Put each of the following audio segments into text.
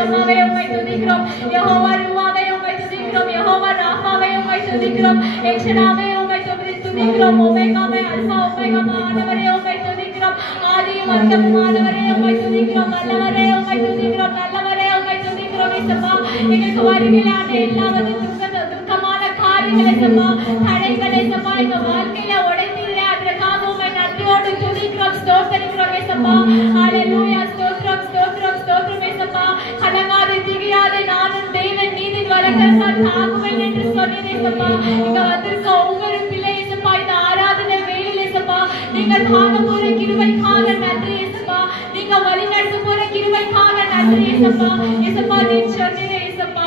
ஷம்மாவே உம்மை துதிக்கிறோம். யெகோவா ரூவாவே உம்மை துதிக்கிறோம். யெகோவா ராஃபாவே உம்மை துதிக்கிறோம். எல்ஷடாவே உம்மை துதிக்கிறோம். ஒமேகாவே அல்பா ஒமேகா ஆண்டவரே உம்மை துதிக்கிறோம். ஆதியும் அந்தமுமானவரே உம்மை துதிக்கிறோம். வல்லவரே உம்மை துதிக்கிறோம். நல்லவரே உம்மை துதிக்கிறோம். இயேசுவா எங்களுக்கு வருகிறான எல்லாவது துக்கமான காரியங்களை இயேசுவா தடைகளை இயேசுவா எங்க வாழ்க்கையில உடைத்தீரே அதற்காக உம்மை நன்றியோடு துதிக்கிறோம். ஸ்தோத்திரிக்கிறோம் இயேசுவா. ஹல்லேலூயா. ஸ்தோத்திரம் ஸ்தோத்திரம் ஸ்தோத்திரம் இயேசுவா. கலங்காதே திகையாதே நானும் தேவன் நீதின் வரக்கரத்தால் தாங்குவேன் என்று சொன்னீரே இயேசுவா. இங்க வந்திருக்க ஒவ்வொரு பிள்ளை இயேசுவா இந்த ஆராதனை வேளையில இயேசுவா நீங்க தாங்க போற கிருபைக்காக நன்றி இயேசுவா. நீங்க வழிநடத்த போற கிருபைக்காக நன்றி இயேசுவா. இயேசுவா நீர் சொன்னீரே இயேசுவா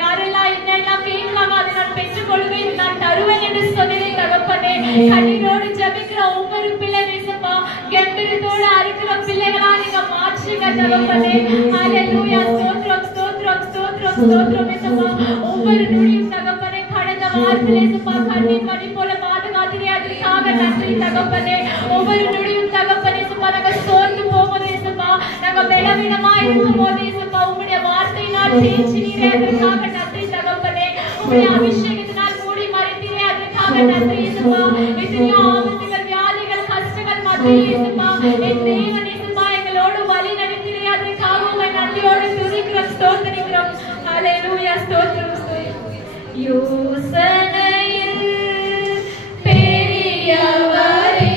யாரெல்லாம் என்னெல்லாம் கேட்கலாமோ அதை நான் பெற்றுக் கொள்வேன் நான் தருவேன் என்று சொன்னீரே தகப்பனே. கண்ணீரோடு ஜெபிக்கிற ஒவ்வொரு பிள்ளை இயேசுவா கம்பீரத்தோடு அறுக்கிற பிள்ளைகளா நீங்க மாற்றுங்க தகப்பனே. ஹல்லேலூயா. ஸ்தோத்திரம் ஸ்தோத்திரம் ஸ்தோத்திரம் ஸ்தோத்திரம் இயேசுவா. ஒவ்வொரு நொடியும் தகப்பனே கடந்த வாரத்தில் இயேசுவா கண்ணீர் மணி போல பாதுகாத்தீரே அதற்காக நன்றி தகப்பனே. ஒவ்வொரு நொடியும் தகப்பனே இயேசுவா நாங்க சோர்ந்து போகும்போது இயேசுவா நாங்க பலவீனமா இருக்கும்போது இயேசுவா உம்முடைய வார்த்தையினால் தேற்றினீரே அதற்காக நன்றி தகப்பனே. உம்முடைய அபிஷேகத்தினால் மூடி மறைத்தீரே அதற்காக நன்றி இயேசுவா. எத்தனையோ ஆபத்துகள் வியாதிகள் கஷ்டங்கள் மத்தியில் இயேசுவா என் தேவன் இயேசுவா எங்களோடு வழி நடத்தீரே அதற்காக உம்மை நன்றியோடு துதிக்கிறோம் ஸ்தோத்திரிக்கிறோம். ஹல்லேலூயா. ஸ்தோத்திரம் ஸ்தோத்திரம். யோசனையில் பெரியவரே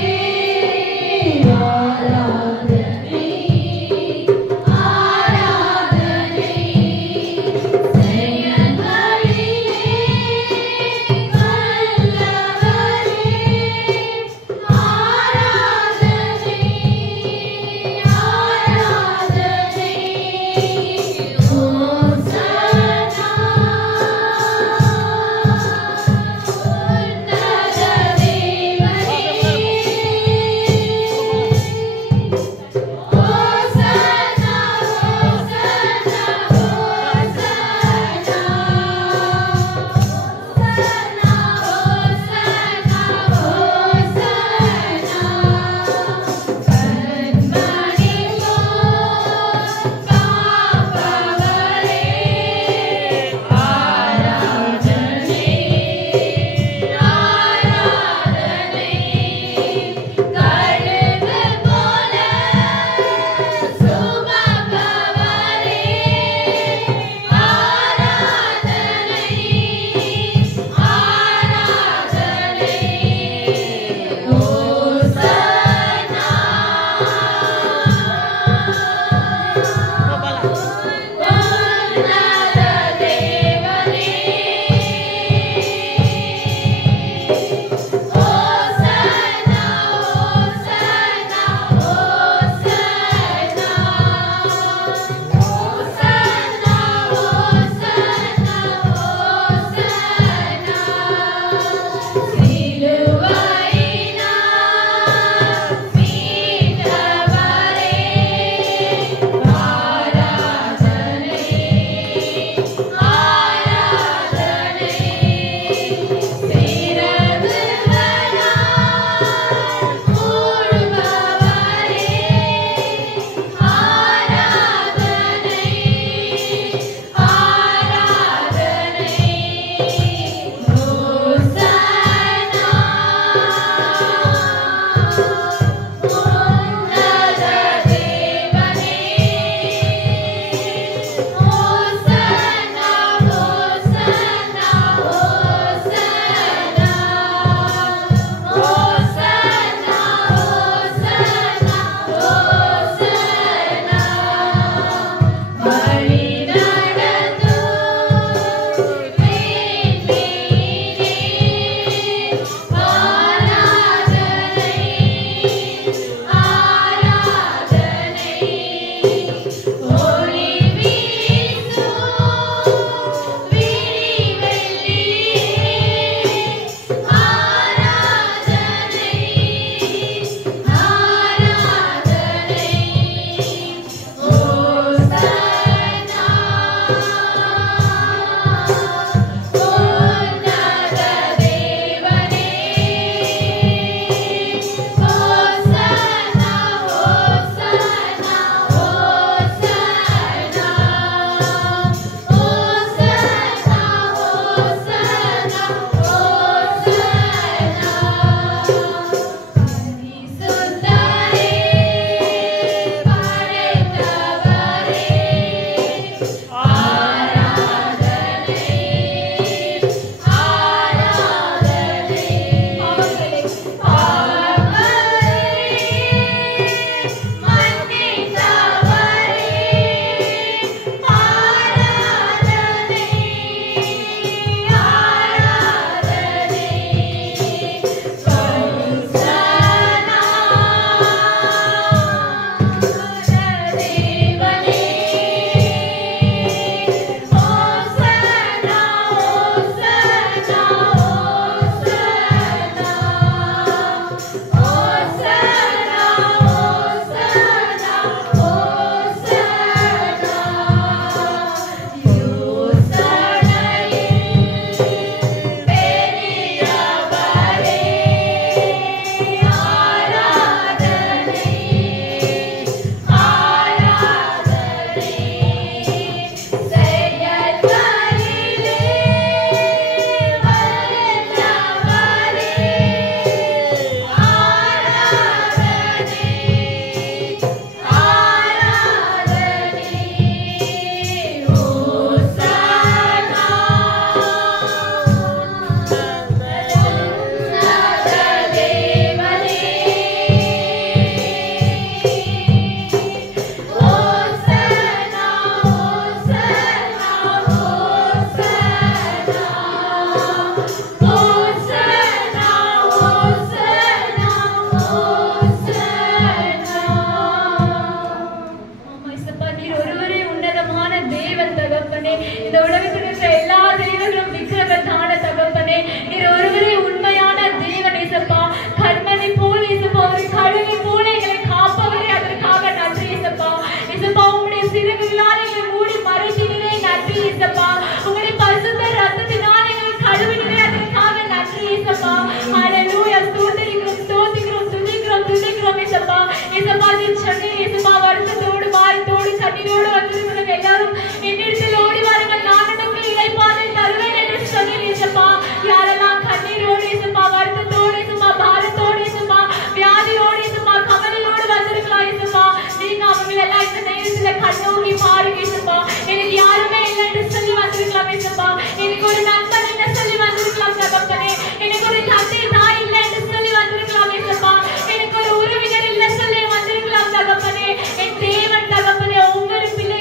இந்த உலகத்தில் இருக்கிற எல்லா தெய்வங்களும் விக்கிரகத்தான தகப்பனே, நீர் ஒருவரே உண்மையான தேவன் இயேசப்பா. கர்மனை போல இயேசப்பா, ஒரு கடலை போல எங்களை காப்பவரே, அதற்காக நன்றி இயேசப்பா. இயேசப்பா, உம்முடைய சிறகுகளால் எங்களை மூடி மறைத்தீரே, நன்றி இயேசப்பா. உம்முடைய பரிசுத்த ரத்தத்தினால் எங்களை கழுவினீரே, அதற்காக நன்றி இயேசப்பா. ஹல்லேலூயா. ஸ்தோத்திரிக்கிறோம், ஸ்தோத்திரிக்கிறோம், துதிக்கிறோம், துதிக்கிறோம் இயேசப்பா. இயேசப்பா, நீர் சொன்னீர் இயேசப்பா, வருத்தத்தோடு வாய்த்தோடு கண்ணீரோடு வந்திருக்கிறவங்க எல்லாரும் என்னிடத்தில் ஓடி வாருங்கள், நான் உனக்கு இளைப்பாறை தருவேன் என்று சொன்னீர் இயேசப்பா. யாரெல்லாம் கண்ணீரோடு இயேசப்பா, வருத்தத்தோடு இயேசப்பா, பாரத்தோடு இயேசப்பா, வியாதியோடு இயேசப்பா, கவலையோடு வந்திருக்கலாம் இயேசப்பா, நீங்க அவங்க எல்லாம் இந்த நேரத்துல கண்ணோக்கி பாருங்க இயேசப்பா. எனக்கு யாருமே இல்லை என்று சொல்லி வந்திருக்கலாம் இயேசப்பா. எனக்கு ஒரு நண்பன் என்ன சொல்லி வந்திருக்கலாம் தகப்பனே. எனக்கு ஒரு தந்தை தாய் இல்லை என்று சொல்லி வந்திருக்கலாம் இயேசப்பா. எனக்கு ஒரு உறவினர் இல்லை சொல்லி வந்திருக்கலாம் தகப்பனே. என் தேவன் தகப்பனே, ஒவ்வொரு பிள்ளை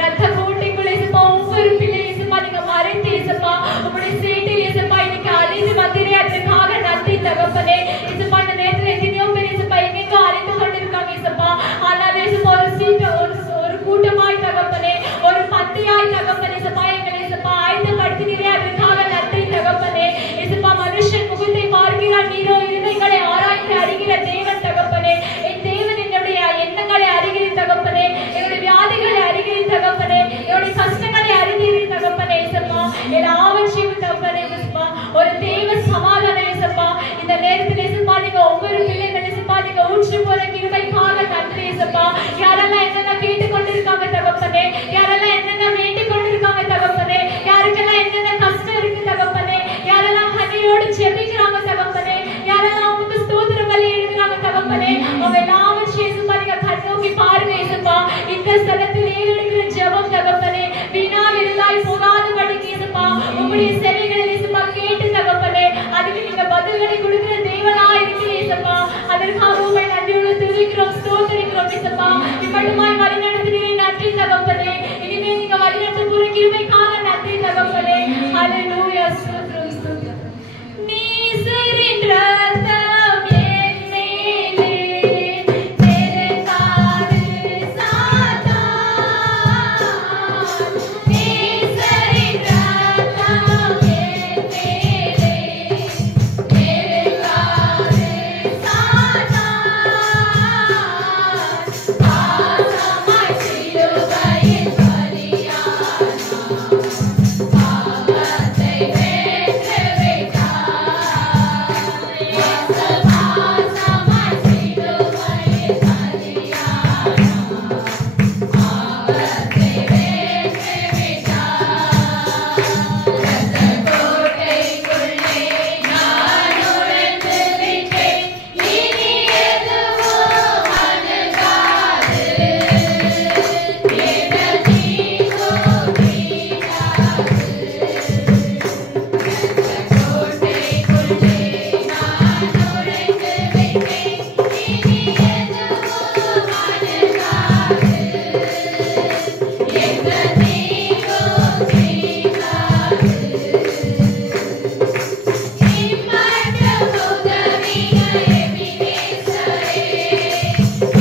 ரத்த கோட்டைக்குள்ள இயேசுப்பா ஒவ்வொரு பிள்ளை இயேசுப்பா நீங்க மறைத்து இயேசுப்பா உங்களுடைய சேட்டில் இயேசுப்பா இன்னைக்கு அழிந்து வந்தீரே அதற்காக நன்றி தகப்பனே. இயேசுப்பா இந்த நேரத்துல எத்தனையோ பேர் இயேசுப்பா எங்கெங்கோ அழிந்து கொண்டிருக்காங்க இயேசுப்பா. ஆனால் இயேசுப்பா ஒரு கூட்டமாய் தகப்பனே, ஒரு பத்தியாய் தகப்பனே இயேசுப்பா எங்களை இயேசுப்பா ஆயத்தப்படுத்தினீரே அதற்காக நன்றி தகப்பனே. இயேசுப்பா மனுஷன் முகத்தை பார்க்கிறார், நீரோ இருதயங்களை ஆராய்ந்து அறிகிற தேவன் தகப்பனே. என் தேவன் என்னுடைய எண்ணங்களை அறிகிறீர் தகப்பனே, என்னுடைய வியாதிகளை அறிகிறீர் தகப்பனே, என்னுடைய கஷ்டங்களை அறிகிறீர் தகப்பனே இயேசுப்பா. எல்லாவற்றையும் தகப்பனே இயேசுப்பா ஒரு தேவ சமாதானம் இயேசுப்பா இந்த நேரத்தில் இயேசுப்பா நீங்க ஒவ்வொரு பிள்ளைகள் இயேசுப்பா நீங்க ஊற்றி போற கிருபைக்காக நன்றி இயேசுப்பா. யாரெல்லாம் என்னென்ன கேட்டு கொண்டிருக்காங்க தகப்பனே, யாரெல்லாம் என்னென்ன வேண்டிக் கொண்டிருக்காங்க தகப்பனே, யாருக்கெல்லாம் என்னென்ன கஷ்டம் இருக்கு தகப்பனே, யாரெல்லாம் கண்ணீரோடு ஜெபிக்கிறாங்க தகப்பனே, யாரெல்லாம் உங்களுக்கு ஸ்தோத்திர பலி எழுதுறாங்க தகப்பனே, அவங்க எல்லாவற்றையும் இயேசுப்பா நீங்க கண்ணோக்கி பாருங்க இயேசுப்பா. இந்த ஸ்தலத்தில் ஏறெடுக்கிற ஜெபம் தகப்பனே வீணா விருதாய் போகாதபடிக்கு இயேசுப்பா உங்களுடைய சேவைகளில் இயேசுப்பா கேட்டு தகப்பனே அதுக்கு நீங்க பதில்களை கொடுக்கிற தேவனா இருக்கிறீர் இயேசுப்பா. அதற்காக உங்களை நன்றியோடு துதிக்கிறோம், ஸ்தோத்திரிக்கிறோம் இயேசுப்பா. இப்படிமாய் வழி நடத்துகிறீரே நன்றி தகப்பனே. இனிமே நீங்க வழி நடத்த போற கிருபைக்காக நன்றி தகப்பனே. ஹல்லேலூயா, ஸ்தோத்திரம் ஸ்தோத்திரம். நீசரின் ரத்தம் என் மேலே தெருக்காது சாத்தான். நீசரின் ரத்தம் என் மேலே தெருக்காது சாத்தான். பாசமாய் சிலுவையில் பலியானார், பாவத்தை வென்று விட்டார். இயேசு பாசமாய் சிலுவையில் பலியானார், பாவத்தை வென்று விட்டார். இரத்த கோட்டைக்குள்ளே நான் நுழைந்து விட்டேன், இனி எதுவும் அணுகாது. எந்த தீங்கும் தீண்டாது. இரத்த கோட்டைக்குள்ளே நான் நுழைந்து விட்டேன், இனி எதுவும் அணுகாது. எந்த தீங்கும் தீண்டாது. இம்மட்ட உதவிய எபினேசரே,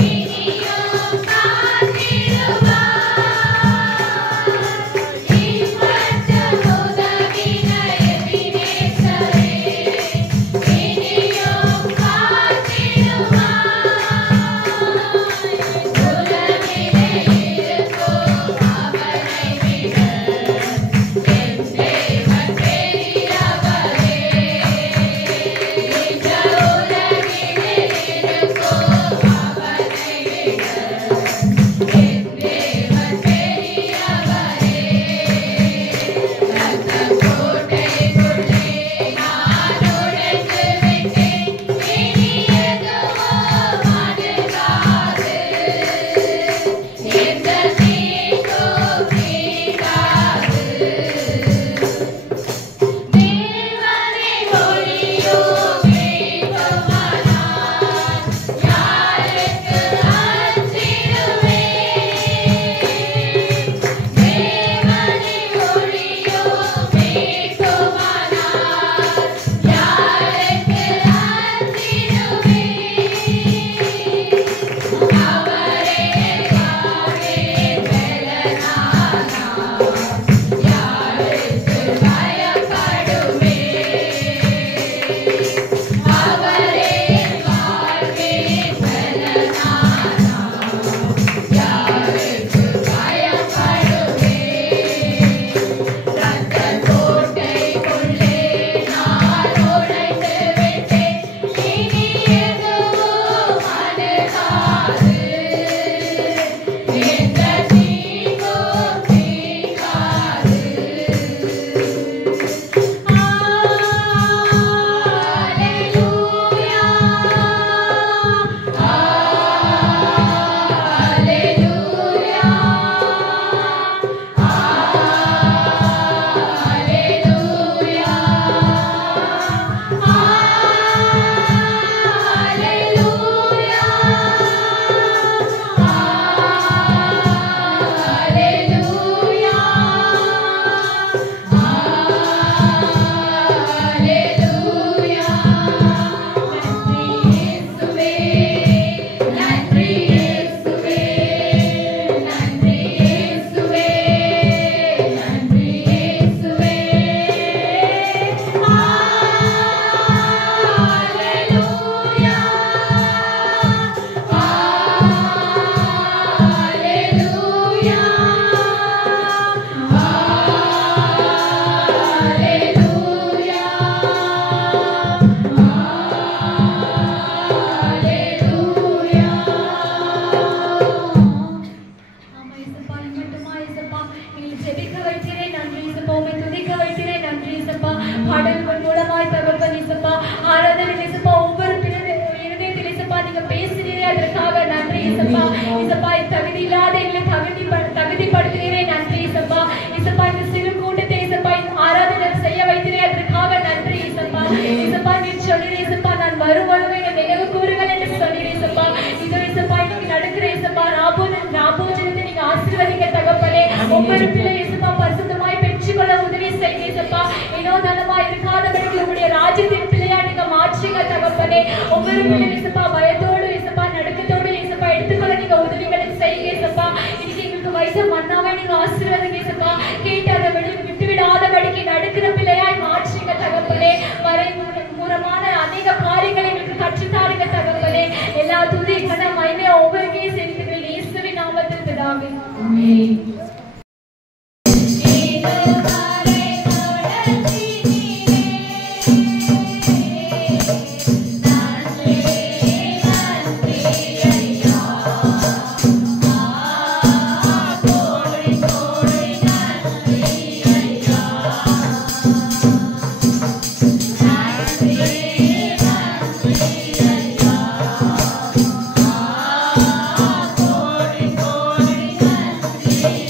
இனியும் காத்திடுவார். இம்மட்ட உதவிய எபினேசரே, இனியும் காத்திடுவார். உலகிலே இருக்கும் அவனை ஜெபிக்க வைக்கிறே நன்றி இயேசுப்பா. உம்மை துதிக்க வைக்கிறே நன்றி இயேசுப்பா. பாடல்கள் மூலமாய் தகப்பன் இயேசுப்பா, ஆராதனை இயேசுப்பா, ஒவ்வொரு இருதயத்தில் இயேசுப்பா நீங்க பேசுகிறீரே அதற்காக நன்றி இயேசுப்பா. இயேசுப்பா தகுதி இல்லாத எங்களை தகுதிப்படுத்துகிறீரே நன்றி இயேசுப்பா. இயேசுப்பா இந்த சிறு கூட்டத்தை இயேசுப்பா ஆராதனை செய்ய வைக்கிறே அதற்காக நன்றி இயேசுப்பா. இயேசுப்பா நீ சொல்கிறீர் இயேசுப்பா, நான் வருவதும் எங்கள் நினைவு கூறுகள் என்று சொல்கிறீர் இயேசுப்பா. இதோ இயேசுப்பா இன்னைக்கு நடக்கிற இயேசுப்பா ராபோஜனத்தை நீங்க ஆசீர்வதிக்க தகப்பனே. ஒவ்வொரு பிள்ளை இயேசுப்பா பரிசுத்தமாய் பெற்றுக்கொள்ள உதவி செய்ய இயேசுப்பா. வினோதனமா இருக்காதபடிக்கு உங்களுடைய ராஜ்யத்தின் பிள்ளையா நீங்க மாற்றுங்க தகப்பனே. ஒவ்வொரு பிள்ளை இயேசுப்பா பயத்தோடு இயேசுப்பா நடுக்கத்தோடு இயேசுப்பா எடுத்துக்கொள்ள நீங்க உதவிகளை செய்ய இயேசுப்பா. இன்னைக்கு எங்களுக்கு வைத்த மன்னாவை நீங்க ஆசீர்வதிங்க இயேசுப்பா. கேட்டு அதை விட்டு விடாதபடிக்கு நடுக்கிற பிள்ளையாய் மாற்றுங்க தகப்பனே. மூலமான அநேக காரியங்களை எங்களுக்கு கற்றுத்தாருங்க தகப்பனே. எல்லா துதி கன மகிமை ஒவ்வொரு செலுத்துகிறேன் இயேசுவின் நாமத்தில் பிதாவே. ஆமென். Thank you.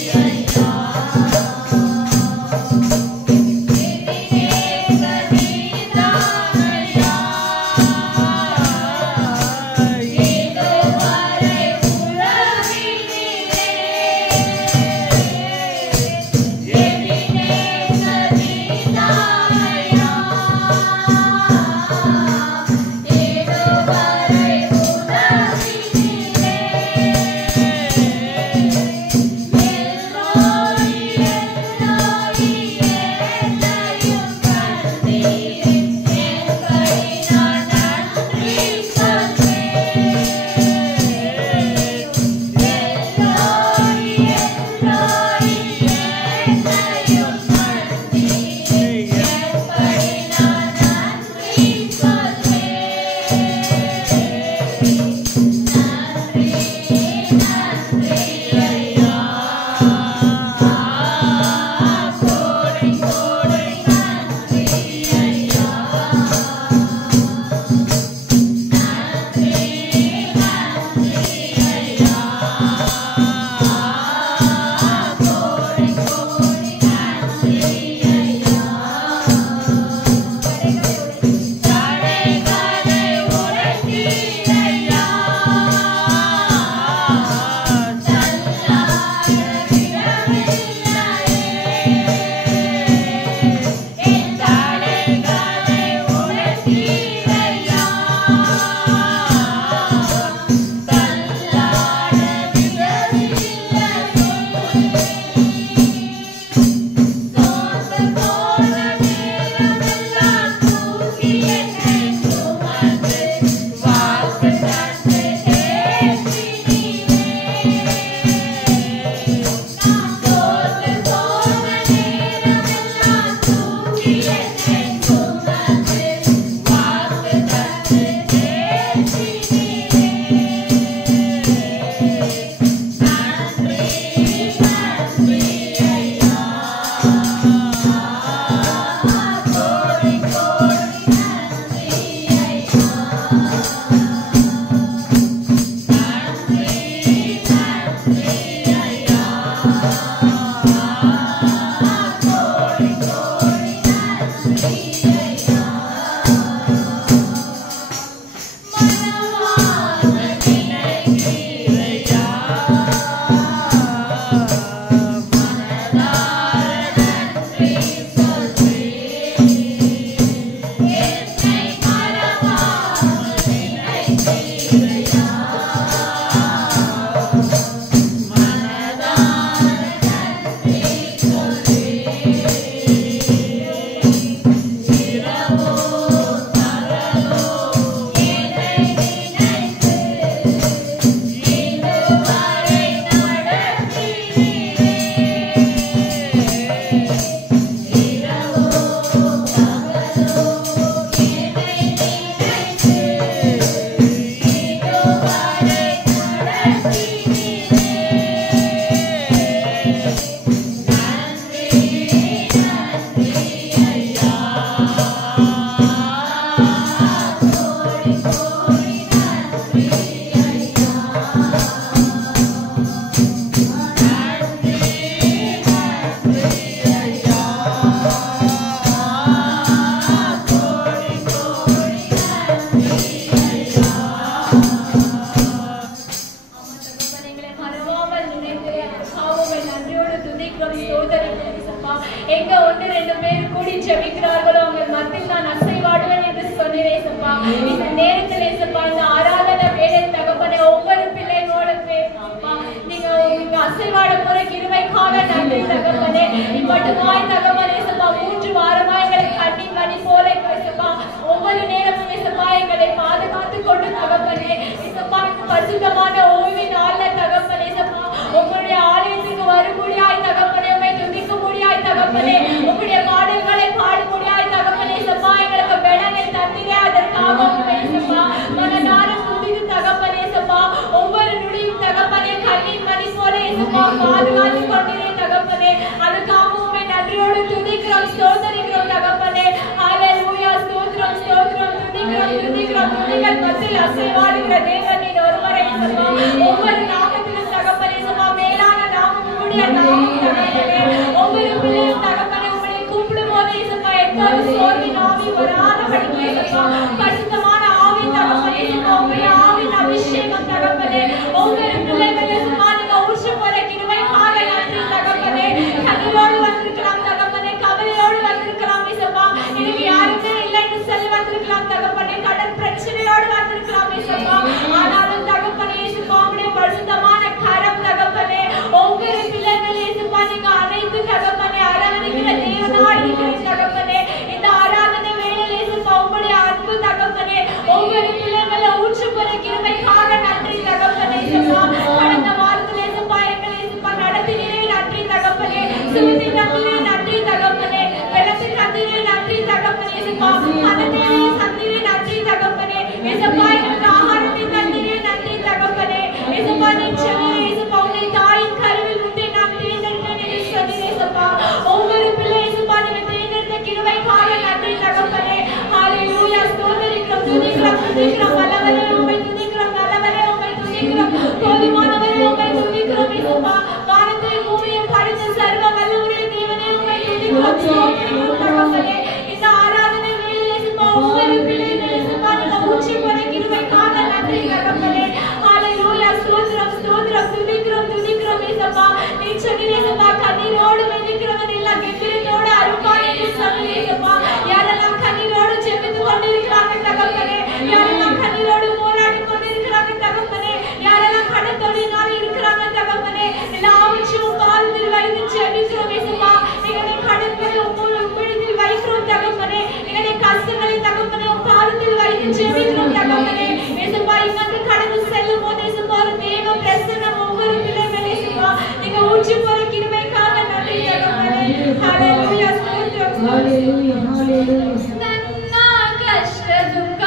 எங்க 1-2 பேர் கூடி ஜெபிக்கிறார்களோ அவங்க மத்தியில் நான் அசைவாடுவேன் என்று சொன்னீரே சப்பா. இந்த நேரத்தில் ஏசப்பா இந்த ஆராதனை வேலை தகப்பனே ஒவ்வொரு பிள்ளைகளோட பேசப்பா நீங்க அசைவாட போற கிருபைக்காக நன்றி தகப்பனே. இப்பட்டுமாய் தகப்பனே ஏசப்பா 3 வாரமா எங்களை கண்ணி மணி போல ஏசப்பா ஒவ்வொரு நேரமும் ஏசப்பா எங்களை பாதுகாத்து கொண்டு தகப்பனே ஏசப்பா பரிசுத்தமான ஓய்வு நாள்ல தகப்பனே ஏசப்பா உங்களுடைய ஆலயத்துக்கு வரக்கூடியாய் தகப்பனே உம்மை துதிக்க முடியாய் தகப்பனே உங்களுடைய பாடல்களை பாட முடியாய் தகப்பனே ஏசப்பா எங்களுக்கு பெலனை தந்தீரே அதற்காக உம்மை ஏசப்பா மனதார துதித்து தகப்பனே ஏசப்பா ஒவ்வொரு நொடியும் தகப்பனே கண்ணீர் மணி போல ஏசப்பா பாதுகாத்து கொண்டீரே தகப்பனே அதுக்காக உம்மை நன்றியோடு துதிக்கிறோம் ஸ்தோத்திரிக்கிறோம் தகப்பனே. ஹalleluya ஸ்தோத்திரம் ஸ்தோத்திரம் துதிக்கிறோம் துதிக்கிறோம் துதிகள் மத்தியில் அசைவாடுகிற தேவன் நீர் ஒருவரே ஏசப்பா. ஒவ்வொரு நாமத்திலும் தகப்பனே ஏசப்பா மேலான நாமம் உம்முடைய நாமம் தகப்பனே. ஒவ்வொரு பிள்ளையும் தகப்பனே உம்மை கூப்பிடும்போது ஏசப்பா எந்த சோர்வின் ஆவி வராதபடிக்கு ஏசப்பா பரிசுத்தமான ஆவி தகப்பனே ஏசப்பா உம்முடைய ஆவியின் அபிஷேகம் தகப்பனே ஒவ்வொரு பிள்ளைகள் ஏசப்பா நீங்க ஊற்ற போற கிருபைக்காக நன்றி தகப்பனே. கண்ணீரோடு வந்திருக்கலாம் தகப்பனே கவலையோடு வந்திருக்கலாம் ஏசப்பா எனக்கு யாருமே இல்லைன்னு சொல்லி வந்திருக்கலாம் தகப்பனே கடன் பிரச்சனையோடு வந்திருக்கலாம் ஏசப்பா ஆனாலும் தகப்பனே ஏசப்பா உம்முடைய பரிசுத்தமான கரம் தகப்பனே ஒவ்வொரு பிள்ளைகள் ஏசப்பா நீங்க அனைத்து தகப்பனே அரவணைக்கிற தேவனாய் இருக்கிற தகப்பனே. இந்த ஆராதனை வேளையில் ஏசப்பா உம்முடைய அன்பு தகப்பனே ஒவ்வொரு பிள்ளைகளை ஊற்று போற கிருபைக்காக நன்றி தகப்பனே ஏசப்பா. கடந்த வாரத்தில் ஏசப்பா எங்களை ஏசப்பா நடத்தினீரே நன்றி தகப்பனே. சுமதி தந்தீரே நன்றி தகப்பனே. வெள்ளத்தை தந்தீரே நன்றி தகப்பனே ஏசப்பா. மனதேரே சந்தீரே நன்றி தகப்பனே ஏசப்பா. எங்களுக்கு ஆகாரத்தை தந்தீரே நன்றி தகப்பனே ஏசப்பா. நீ சொன்னீரே ஏசப்பா உன்னை தாயின் கருவில் உன்னை நான் தேர்ந்தெடுத்தேன் என்று சொன்னீரே ஏசப்பா. ஒவ்வொரு பிள்ளை ஏசப்பா நீங்க தேர்ந்தெடுத்த கிருபைக்காக நன்றி தகப்பனே. ஹalleluya ஸ்தோத்திரிக்கிறோம் துதிக்கிறோம் துதிக்கிறோம் வல்லவரே உம்மை துதிக்கிறோம் நல்லவரே உம்மை துதிக்கிறோம் போதுமானவரே உம்மை துதிக்கிறோம் ஏசப்பா. வானத்தை பூமியை படைத்த சர்வ வல்லவரே தேவனே உம்மை துதிக்கிறோம் ஸ்தோத்திரிக்கிறோம் தகப்பனே. இந்த ஆராதனை வேளையில் ஏசப்பா ஒவ்வொரு பிள்ளைகள் ஏசப்பா நீங்க ஊற்றி போற கிருபைக்காக நன்றி தகப்பனே. ஹalleluya ஸ்தோத்திரம் ஸ்தோத்திரம் துதிக்கிறோம் துதிக்கிறோம் ஏசப்பா. நீ சொன்னீரே ஏசப்பா கண்ணீரோடு வெந்திக்கிறவன் எல்லாம் கெம்பீரத்தோடு அருள்வான் என்று சொன்னீரே ஏசப்பா. யாரெல்லாம் கண்ணீரோடு ஜெபித்து கொண்டிருக்கிறாங்க தகப்பனே யாரெல்லாம் கண்ணீரோடு போராடி கொண்டிருக்கிறாங்க தகப்பனே யாரெல்லாம் கடத்தொழினால இருக்கிறாங்க தகப்பனே எல்லாவற்றையும் பாதத்தில் வைத்து ஜெபிக்கிறோம் ஏசப்பா. எங்களை கடன்களை உம்மிடத்தில் வைக்கிறோம் தகப்பனே. எங்களை கஷ்டங்களை தகப்பனே உம் பாதத்தில் வைத்து ஜெபிக்கிறோம் தகப்பனே ஏசப்பா. இங்கிருந்து கடந்து செல்லும் போது ஏசப்பா ஒரு தேவ பிரசன்னம் ஒவ்வொரு பிள்ளைகள் ஏசப்பா நீங்க ஊற்றி போற கிருபைக்காக நன்றி தகப்பனே. ஹalleluya ஸ்தோத்திரம் ஹalleluya ஹalleluya. ನನ್ನ ಕಷ್ಟ ದುಃಖ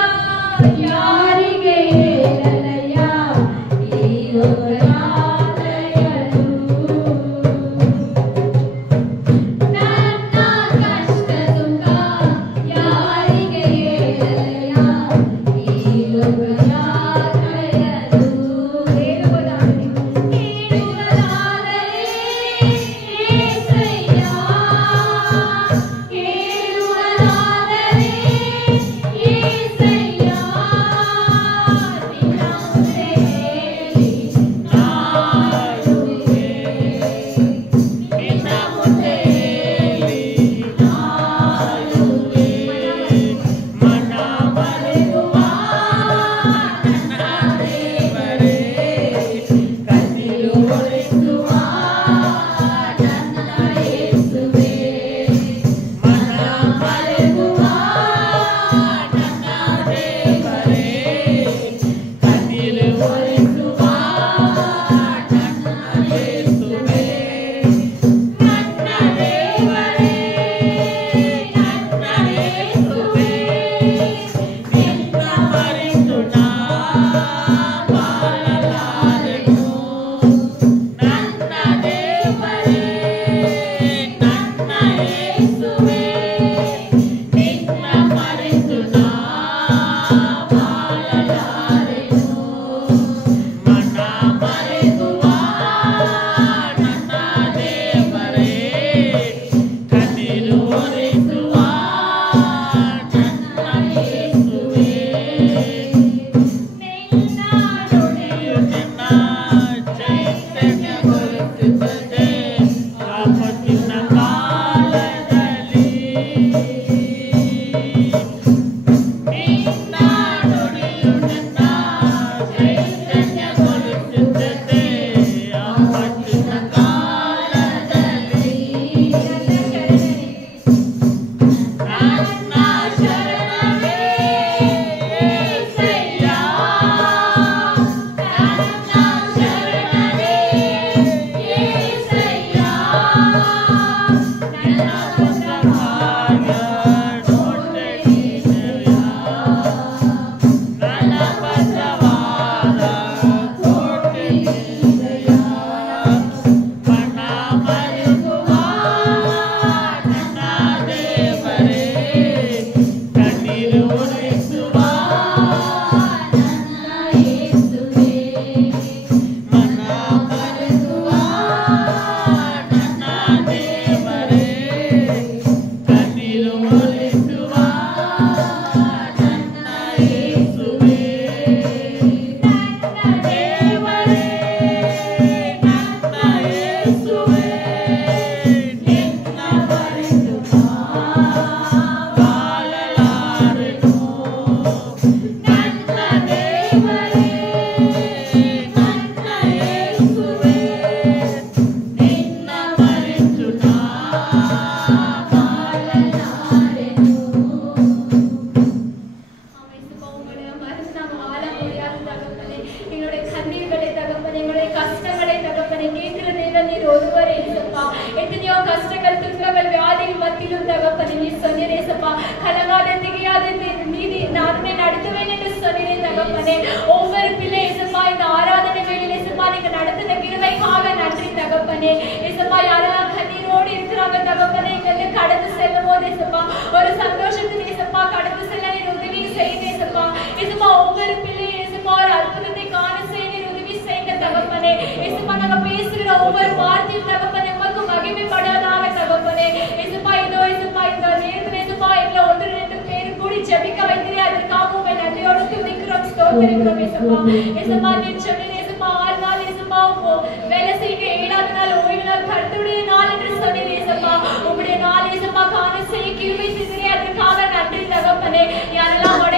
ಯಾರಿಗೆ ಹೇಳಲಯ್ಯ ಈ ನನ್ನ ಕಷ್ಟ ದುಃಖ ಯಾರಿಗೆ ಹೇಳಲಯ್ಯ தகப்பனே. ஒவ்வொரு பிள்ளை இயேசுப்பா இந்த ஆராதனை வேளையில இயேசுப்பா நீங்க நடத்தின கிருபைக்காக நன்றி தகப்பனே. இயேசுப்பா யாரெல்லாம் கண்ணீரோடு இருக்கிறாங்க தகப்பனே, இங்கிருந்து கடந்து செல்லும் போது இயேசுப்பா ஒரு சந்தோஷத்துக்கு இயேசுப்பா கடந்து செல்ல நீர் உதவி செய்யுங்க இயேசுப்பா. இயேசுப்பா ஒவ்வொரு பிள்ளை இயேசுப்பா ஒரு அற்புதத்தை காண செய்ய நீர் உதவி செய்யுங்க தகப்பனே. இயேசுப்பா நாங்க பேசுகிற ஒவ்வொரு வார்த்தையும் தகப்பனே உமக்கு மகிமைப்படுவதாக தகப்பனே. இயேசுப்பா இதோ இயேசுப்பா இந்த நேரத்தில் இயேசுப்பா எங்களை ஒன்று ரெண்டு பேர் கூடி ஜெபிக்க வைக்கிறீ, அதற்காக உம்மை நன்றியோடு துதிக்கிறோம், ஸ்தோத்திரிக்கிறோம் இயேசுப்பா. இயேசுப்பா நீர் சொன்னீர் இயேசுப்பா 6 நாள் இயேசுப்பா வேலை செய்ய 7ஆவது நாள் ஓய்வு நாள் கர்த்தருடைய நாள் என்று சொன்னீர் இயேசுப்பா. உம்முடைய நாள் இயேசுப்பா காண செய்ய கிருபை செய்கிறீ, அதற்காக நன்றி தகப்பனே. யாரெல்லாம் வர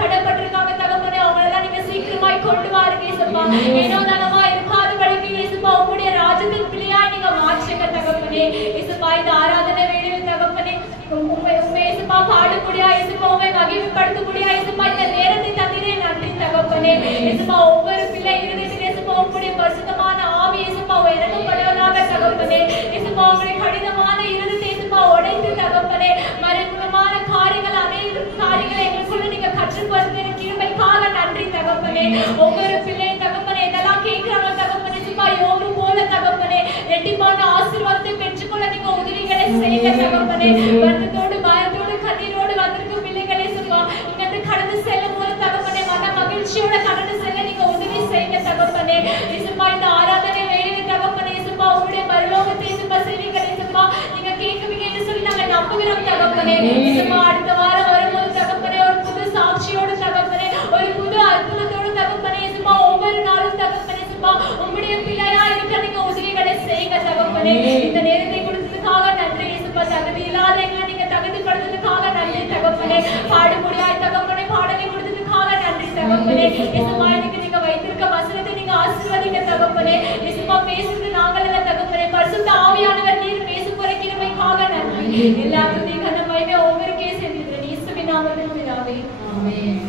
தடைப்பட்டிருக்காங்க தகப்பனே அவங்களெல்லாம் நீங்க சீக்கிரமாய் கொண்டு வாருங்க இயேசுப்பா. ஏனோ தானமா இருக்காதபடிக்கு இயேசுப்பா உம்முடைய ராஜ்யத்தின் பிள்ளையாய் நீங்க மாற்றுங்க தகப்பனே. இயேசுப்பா இந்த ஆராதனை வேளையில் தகப்பனே உம்மை இயேசுப்பா பாடக்கூடியா இயேசுப்பா உம்மை மகிமைப்படுத்தக்கூடியா இயேசுப்பா இந்த நேரத்தை தந்தீரே நன்றி தகப்பனே. இயேசுப்பா ஒவ்வொரு பிள்ளை இருதயத்தில் இயேசுப்பா உம்முடைய பரிசுத்தமான ஆவி இயேசுப்பா இறங்கப்படுவதாக தகப்பனே. இயேசுப்பா உம்முடைய கடினமான இருதயத்தை இயேசுப்பா உடைத்து தகப்பனே மறைமுகமான காரியங்கள் அனைத்து காரியங்களை எங்களுக்குள்ள நீங்க கற்றுக்கொள்கிற கிருபைக்காக நன்றி தகப்பனே. ஒவ்வொரு பிள்ளை தகப்பனே என்னெல்லாம் கேட்கிறாங்க தகப்பனே இயேசுப்பா யோபு போல தகப்பனே ரெட்டிப்பான ஆசீர்வாதத்தை பெற்றுக்கொள்ள நீங்க உதவிகளை செய்யுங்க தகப்பனே. வருத்தத்தோடு பயத்தோடு கண்ணீரோடு வந்திருக்கும் பிள்ளைகளை இயேசுப்பா இங்கிருந்து கடந்து செல்லும் போது தகப்பனே மன மகிழ்ச்சியோட கடந்து செல்ல நீங்க உதவி செய்யுங்க தகப்பனே. இயேசுப்பா இந்த ஆராதனை வேளையில் தகப்பனே இயேசுப்பா உங்களுடைய பரலோகத்தை இயேசுப்பா செய்வீங்க இயேசுப்பா நீங்க கேட்குவீங்க என்று சொல்லி நாங்க நம்புகிறோம் தகப்பனே. இயேசுப்பா அடுத்த வாரம் வரும்போது தகப்பனே ஒரு புது சாட்சியோடு தகப்பனே ஒரு புது அற்புதத்தோடு தகப்பனே இயேசுப்பா ஒவ்வொரு நாளும் தகப்பனே இயேசுப்பா உங்களுடைய பிள்ளையா இருக்க நீங்க உதவிகளை செய்யுங்க தகப்பனே. இந்த நேரத்தை கொடுத்ததுக்காக நன்றி இயேசுப்பா. தகுதி இல்லாத எங்களை நீங்க தகுதிப்படுத்துறதுக்காக நன்றி தகப்பனே. பாட முடியாய் தகப்பனே பாடலை கொடுத்ததுக்காக நன்றி தகப்பனே. இயேசுப்பா எனக்கு நீங்க வைத்திருக்க வசனத்தை நீங்க ஆசீர்வதிங்க தகப்பனே. இயேசுப்பா பேசுறது நாங்கள் அல்ல தகப்பனே, பரிசுத்த ஆவியானவர் நீர் பேசும் போற கிருபைக்காக நன்றி. எல்லா துதி கன மகிமை ஒவ்வொருக்கே செலுத்துகிறேன் இயேசுவின் நாமத்தில் பிதாவே, ஆமென்.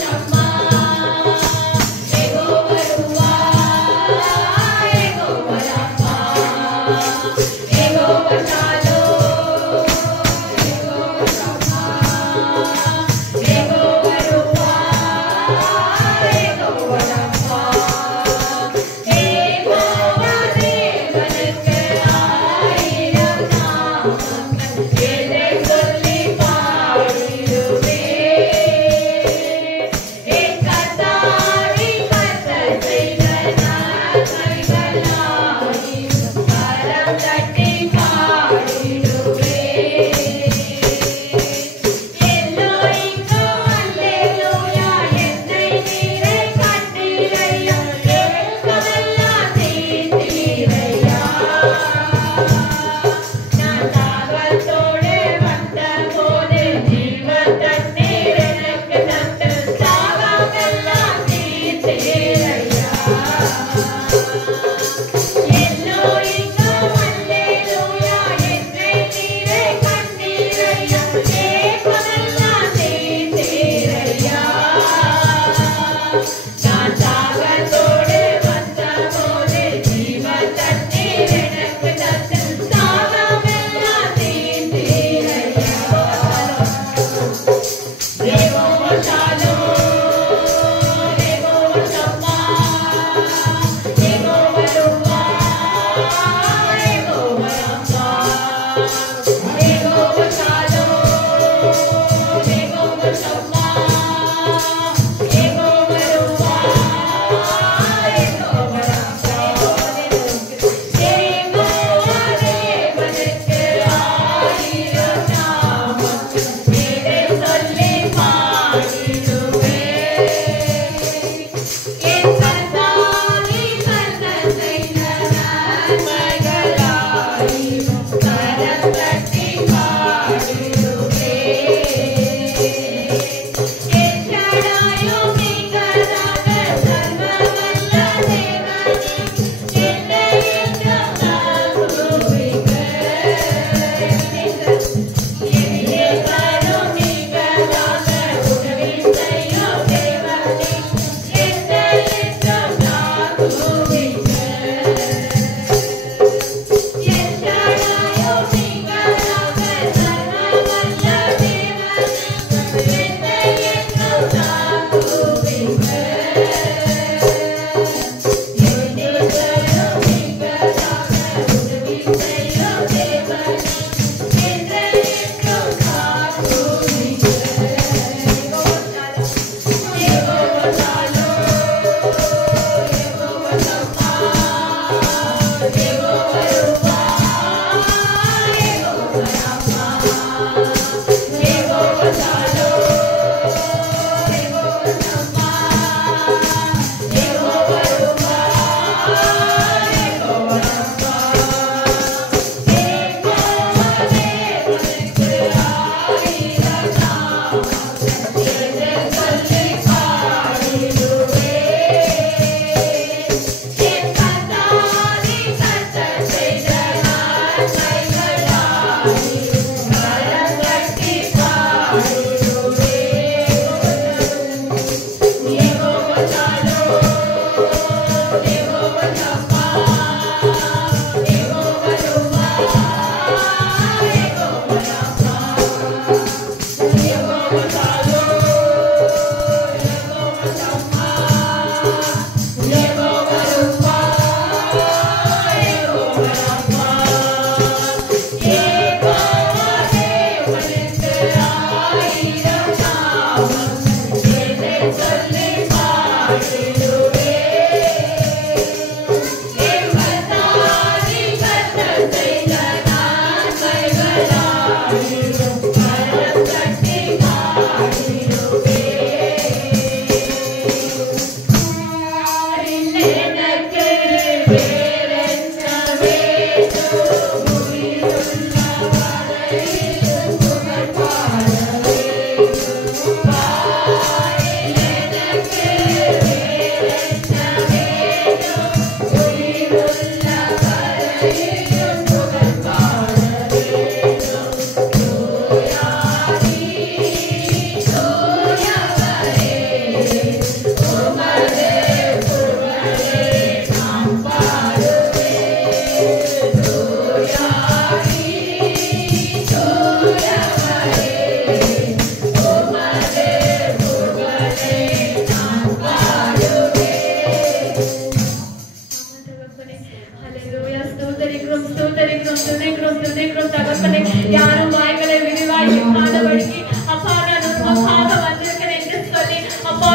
Shama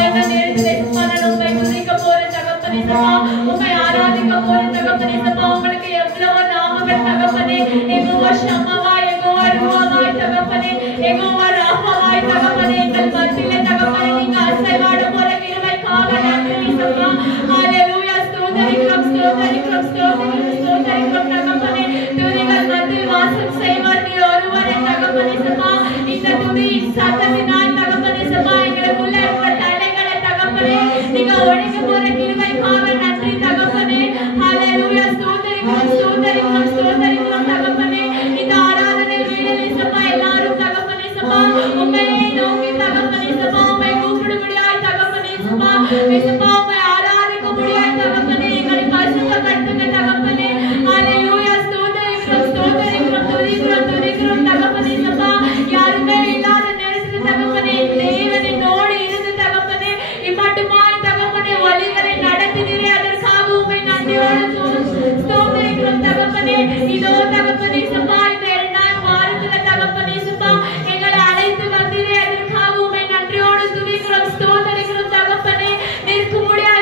இந்த நேரத்திலே நான் உம்மை துதிக்க போறேன் தகப்பனே சப்பா, உம்மை ஆராதிக்க போறேன் தகப்பனே சப்பா. உங்களுக்கு எவ்வளவு நாமங்கள் தகப்பனே, யெகோவா ஷம்மாவாய், யெகோவா ருவாவாய் தகப்பனே, யெகோவா ராஃபாவாய் தகப்பனே, எங்கள் மத்தியிலே தகப்பனே நீங்க அசைவாட போற கிருபைக்காக நன்றி சப்பா. ஹalleluya, ஸ்தோத்திரிக்கிறோம் ஸ்தோத்திரிக்கிறோம் ஸ்தோத்திரிக்கிறோம் ஸ்தோத்திரிக்கிறோம் தகப்பனே. துதிகள் மத்தியில் வாசம் செய்வார் நீர் ஒருவரே தகப்பனே சப்பா. இந்த துதியின் சத்தத்தினால் தகப்பனே சப்பா எங்களுக்குள்ள இருக்கிற தடைகளை தகப்பனே நீங்க ஒழிக்க போற கிருபைக்காக நன்றி தகப்பனே. ஹalleluya, ஸ்தோத்திரிக்கிறோம் ஸ்தோத்திரிக்கிறோம் ஸ்தோத்திரிக்கிறோம் தகப்பனே. இந்த ஆராதனை வேளையிலே சப்பா எல்லாரும் தகப்பனே சப்பா உம்மையே நோக்கி தகப்பனே சப்பா உம்மை கூப்பிடும்படியாய் தகப்பனே சப்பா சப்பா உம்மை ஆராதிக்க முடியாய் தகப்பனே எங்களை பரிசுத்தப்படுத்துங்க தகப்பனே. ஹalleluya, ஸ்தோத்திரிக்கிறோம் ஸ்தோத்திரிக்கிறோம் துதிக்கிறோம் துதிக்கிறோம் தகப்பனே சப்பா. யாருமே இல்லாத நேரத்தில் தகப்பனே தேவன் என்னோடு இருந்து தகப்பனே இம்மட்டுமாய் தகப்பனே வழிகளை நடத்தினீரே, அதற்காக உம்மை நன்றியோடு ஸ்தோத்திரிக்கிறோம் தகப்பனே. இதோ தகப்பனே சப்பா இந்த 2ஆம் வாரத்துல தகப்பனே சப்பா எங்களை அழைத்து வந்தீரே, அதற்காக உம்மை நன்றியோடு துதிக்கிறோம் ஸ்தோத்திரிக்கிறோம் தகப்பனே. நிற்க முடியாத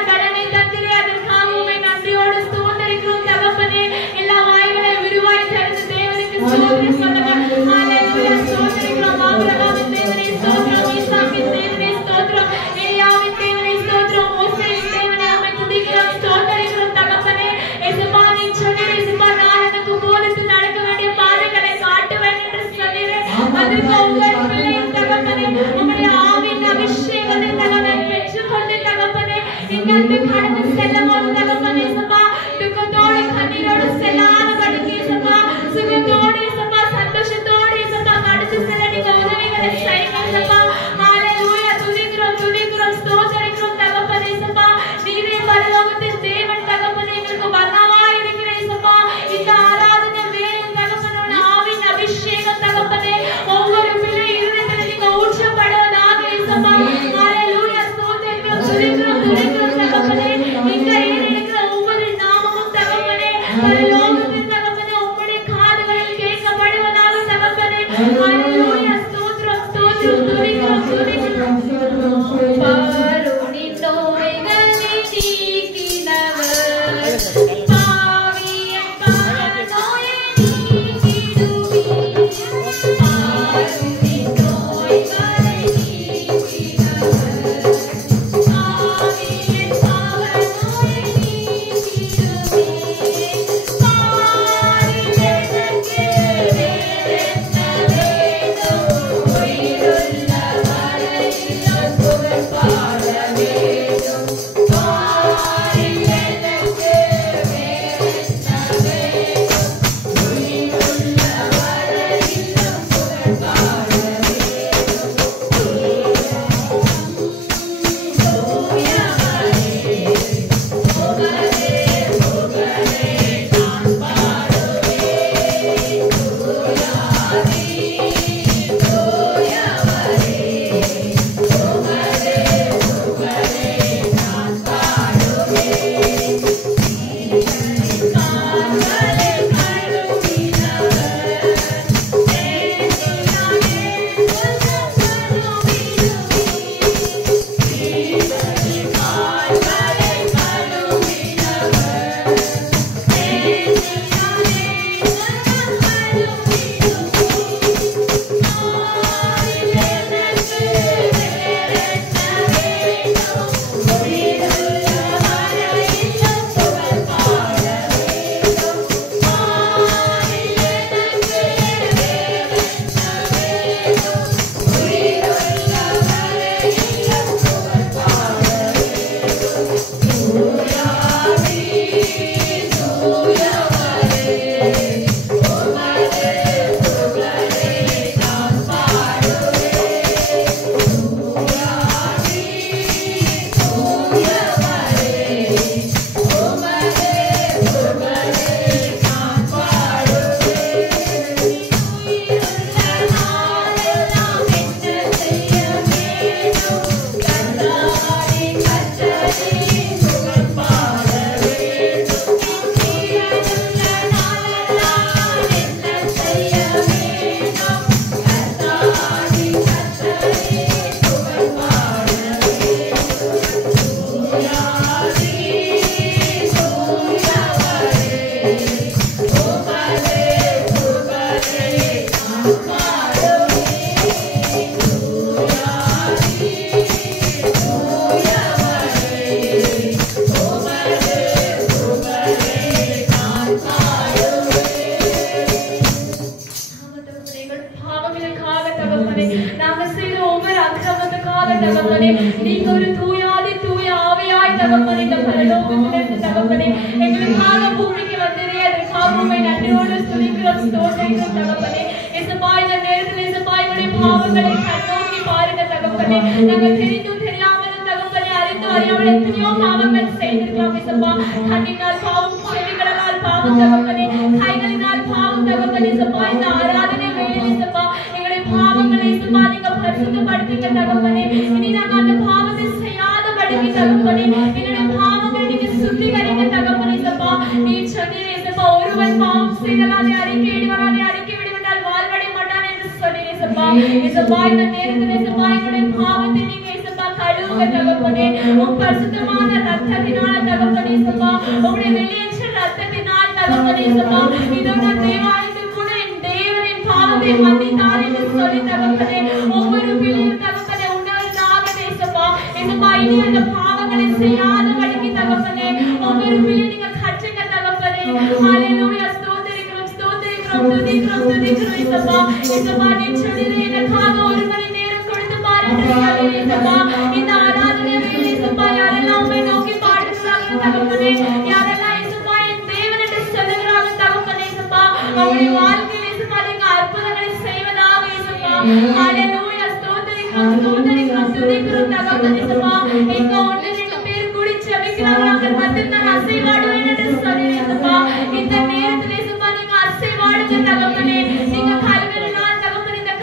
நீங்க ஒரு தூயாதி தூய ஆவியாய் தகப்பனே இந்த பரலோகத்திலிருந்து தகப்பனே எங்களுக்காக பூமிக்கு வந்ததே அதற்காக உம்மை நன்றியோடு ஸ்துதிக்கிறோம் ஸ்தோத்திரிக்கிறோம் தகப்பனே. இயேசுப்பா இந்த நேரத்தில் இயேசுப்பா எங்களுடைய பாவங்களை கண்ணோக்கி பாருங்க தகப்பனே. நாங்கள் தெரிந்தும் தெரியாமலும் தகப்பனே அறிந்து அறியாமல் எத்தனையோ பாவங்கள் செய்திருக்கலாம் இயேசுப்பா. கண்ணினால் பாவம், செவிகளால் பாவம் தகப்பனே, கைகளினால் பாவம் தகப்பனே. இயேசுப்பா இந்த ஆராதனை வேளையில் இயேசுப்பா எங்களுடைய பாவங்களை இயேசுப்பா நீங்க பரிசுத்தப்படுத்துங்க தகப்பனே. இனி நாங்கள் அந்த பாவத்தை செய்யாதபடிக்கு தகப்பனே எங்களுடைய பாவங்களை நீங்க சுத்திகரிங்க தகப்பனே. இயேசுப்பா நீ சொன்னீர் இயேசுப்பா ஒருவன் பாவம் செய்தாலே அறிக்கையிடுவானே அறிக்கை விடுவிட்டால் வாழ்வடைய மாட்டான் என்று சொன்னீர் இயேசுப்பா. இயேசுப்பா இந்த நேரத்தில் இயேசுப்பா எங்களுடைய பாவத்தை நீங்க இயேசுப்பா கழுவுங்க தகப்பனே. உம் பரிசுத்தமான ரத்தத்தினால தகப்பனே இயேசுப்பா உம்முடைய வெளியேற்ற ரத்தத்தினால் தகப்பனே இயேசுப்பா இதோ நான் தேவாலயத்தில் கூட என் தேவனின் பாவத்தை மன்னித்தார் என்று சொல்லி தகப்பனே ஒவ்வொரு பிள்ளையும் தகப்பனே உணர்ந்தாக இயேசுப்பா. இயேசுப்பா இனி அந்த பாவங்களை செய்யாதபடிக்கு தகப்பனே ஒவ்வொரு பிள்ளையும் நீங்க கற்றுங்க தகப்பனே. ஹல்லேலூயா ஸ்தோத்திரிக்கிறோம் ஸ்தோத்திரிக்கிறோம் துதிக்கிறோம் துதிக்கிறோம் இயேசுப்பா. இயேசுப்பா நீ சொன்னீரே எனக்காக ஒரு மணி நேரம் கொடுத்து பாருங்க இயேசுப்பா. இந்த ஆராதனை வேளையில் இயேசுப்பா யாரெல்லாம் உம்மை நோக்கி பாடுகிறார்கள் தகப்பனே, யாரெல்லாம் இயேசுப்பா என் தேவன் என்று சொல்லுகிறார்கள் தகப்பனே இயேசுப்பா அவருடைய வாழ்க்கையில் இயேசுப்பா நீங்க அற்புதங்களை செய்வதாக இயேசுப்பா. ஹல்லேலூயா ஸ்தோத்திரிக்கிறோம் ஸ்தோத்திரிக்கிறோம் துதிக்கிறோம் தகப்பனே இயேசுப்பா. இங்க ஒன்று ரெண்டு பேர் கூடி ஜெபிக்கிறார்கள் அவர் மத்தியில் நான் அசைவாடுவேன் என்று சொன்னீர் இயேசுப்பா. இந்த நேரத்தில் இயேசுப்பா நீங்க அசைவாடுங்க தகப்பனே. நீங்க கல்வியினால் தகப்பனே இந்த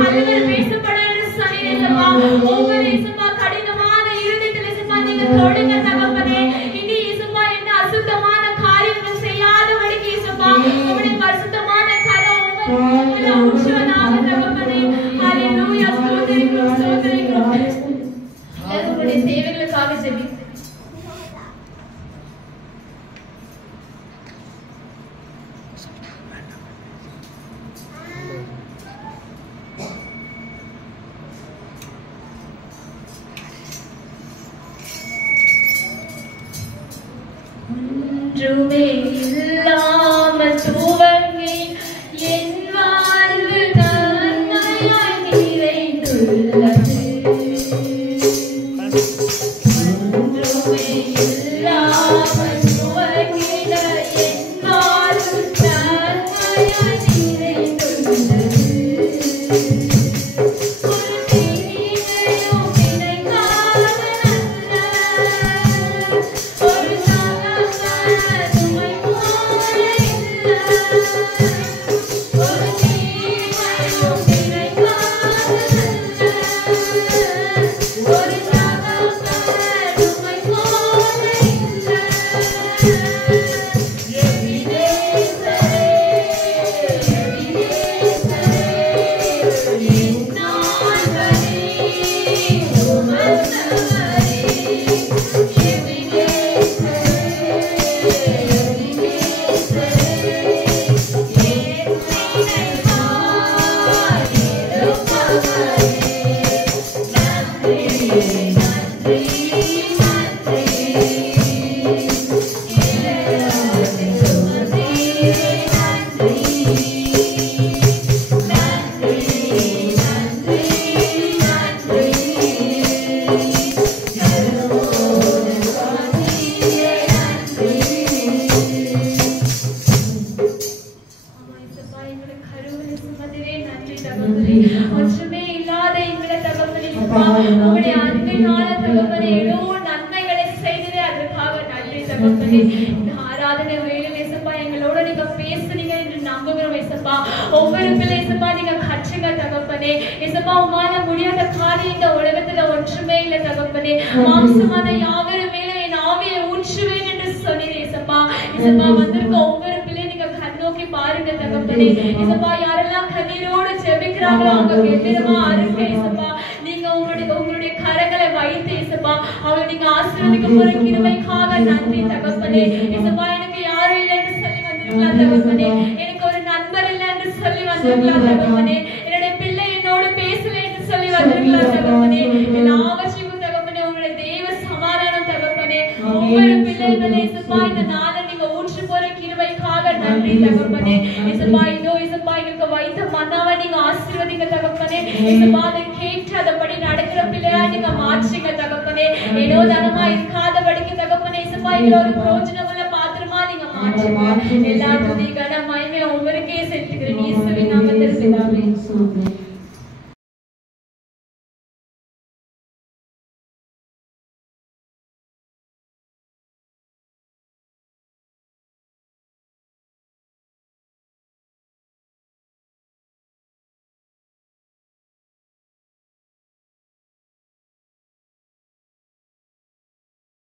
கல்வியில் பேசப்பட என்று சொன்னீர் இயேசுப்பா. ஒவ்வொரு இயேசுப்பா கடினமான இருதயத்தில் இயேசுப்பா நீங்க தொடுங்க தகப்பனே. இனி இயேசுப்பா என்ன அசுத்தமான காரியங்கள் செய்யாதபடிக்கு இயேசுப்பா உம்முடைய பரிசுத்தமான கரம் உம்முடைய ஊற்றுவதாக தகப்பனே. ஹல்லேலூயா ஸ்தோத்திரிக்கிறோம் ஸ்தோத்திரிக்கிறோம். உங்களுடைய சேவைகளுக்காக ஜெபி. ஒன்றுமே இல்லாமல் துவங்கி என் வாழ்வு நன்மையாய் நிறைந்துள்ளது. ஒன்றுமே இல்லாமல் துவங்கிட என் வாழ்வு நன்மையாய் நிறைந்துள்ளது. ஒரு தீமையும் நினைக்காத நல்ல ஒரு துமை போல இல்ல. ஒரு தீமையும் நினைக்காத நல்ல ஒரு துமை போல இல்ல. எபினேசரே எபினேசரே என் ஆண்டவரே உமந்தவரே. ஒன்றுமே இல்லாத எங்களை தகப்பனே உங்களுடைய அன்பினால தகப்பனே எவ்வளவு நன்மைகளை செய்ததே அதற்காக நன்றி தகப்பனே. இந்த ஆராதனை வேளையில் இயேசுப்பா எங்களோட நீங்க பேசுனீங்க என்று நம்புகிறோம் இயேசுப்பா. ஒவ்வொரு பிள்ளை இயேசுப்பா நீங்க கற்றுங்க தகப்பனே. இயேசுப்பா உமால முடியாத காரியம் இந்த உலகத்துல ஒன்றுமே இல்லை தகப்பனே. மாம்சமான யாவரும் மேல என் ஆவியை ஊற்றுவேன் என்று சொன்னீர் இயேசுப்பா. இயேசுப்பா வந்திருக்க ஒவ்வொரு பிள்ளை நீங்க கண்ணோக்கி பாருங்க தகப்பனே. இயேசுப்பா யாரெல்லாம் கண்ணீரோடு ஜெபிக்கிறாங்களோ அவங்க எவ்விதமா அருங்க இயேசுப்பா. நீங்க உங்களுடைய கரங்களை வைத்து இயேசுப்பா அவங்களை நீங்க ஆசீர்வதிக்க போற கிருபைக்காக நன்றி தகப்பனே. இயேசுப்பா எனக்கு யாரும் இல்லை என்று சொல்லி வந்திருக்கலாம் தகப்பனே. எனக்கு ஒரு நண்பர் இல்லை என்று சொல்லி வந்திருக்கலாம் தகப்பனே. என்னுடைய பிள்ளை என்னோடு பேசலை என்று சொல்லி வந்திருக்கலாம் தகப்பனே. எல்லாவற்றையும் தகப்பனே உங்களுடைய தெய்வ சமாதானம் தகப்பனே ஒவ்வொரு பிள்ளைகளை இயேசுப்பா இந்த நாளை நீங்க ஊற்றி போற கிருபைக்காக நன்றி தகப்பனே. இயேசுப்பா இதோ இயேசுப்பா எங்களுக்கு வைத்த மன்னாவை நீங்க ஆசீர்வதிங்க தகப்பனே. இயேசுப்பா அதை ஏற்றாதபடி நடக்கிற பிள்ளையா நீங்க மாற்றுங்க தகப்பனே. ஏனோ தனமா இருக்காதபடிக்கு தகப்பனே இயேசுப்பா இதுல ஒரு பிரயோஜனமுள்ள பாத்திரமா நீங்க மாற்றுங்க. எல்லா துதி கன மகிமை உங்களுக்கே செலுத்துகிறேன் இயேசுவின் நாமத்தில் பிதாவே.